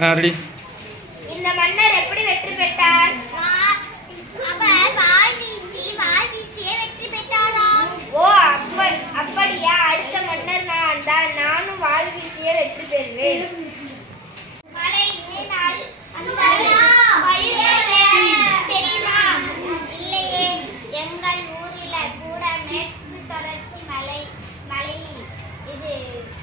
ஆ ready இந்த மன்னர் எப்படி வெற்றி பெற்றார்? அவர் வாள் வீசி வாள் வீசியே வெற்றி பெற்றாராம் ஓ அப்ப அப்படியா? அடுத்த மன்னர் நான் தான். நானும் வாழ் வீசியே வெற்றி பெறுவேன். மலை ஏனால் தெரியுமா இல்லையே எங்கள் ஊரில கூட மேற்கு தொடர்ச்சி மலை மலையில் இது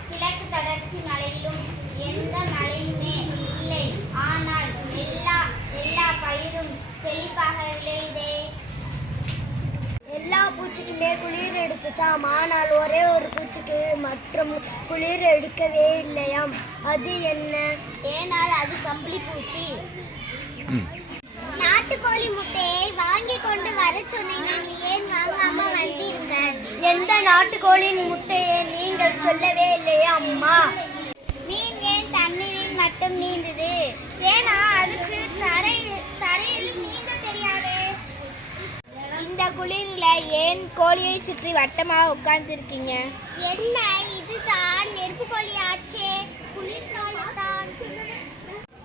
கிழக்கு தொடர்ச்சி மலையிலும் எந்த மலையுமே இல்லை ஆனால் எல்லா எல்லா பயிரும் செழிப்பாக விளையுதே எல்லா பூச்சிக்குமே குளிர் எடுத்துச்சாம் ஆனால் ஒரே ஒரு பூச்சிக்கு மற்றும் குளிர் எடுக்கவே இல்லையாம். அது என்ன? ஏனால் அது கம்பளி பூச்சி. நாட்டுக்கோழி முட்டையை வாங்கி கொண்டு வர சொன்னேன். நீ ஏன் வாங்காம வந்தீங்க எந்த நாட்டுக்கோழியின் குளிரில் ஏன் கோழியை சுற்றி வட்டமாக உட்கார்ந்துருக்கீங்க? என்ன? இதுதான் நெருப்பு கோழி ஆச்சே குளிர்காலத்தான்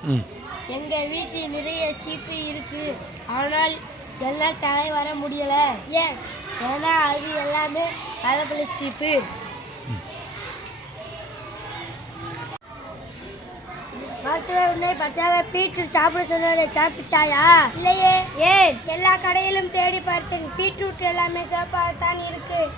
ம். எங்கள் வீட்டில் நிறைய சீப்பு இருக்கு. ஆனால் எல்லாம் தலை வர முடியல. ஏன்? ஏன்னா அது எல்லாமே பலப்பல சீப்பு. மருத்துவர் உன்னை பச்சாக பீட்ரூட் சாப்பிட சொன்னதை சாப்பிட்டாயா? இல்லையே. ஏன்? எல்லா கடையிலும் தேடி பார்த்தேன் பீட்ரூட் எல்லாமே சோஃபாக தான் இருக்குது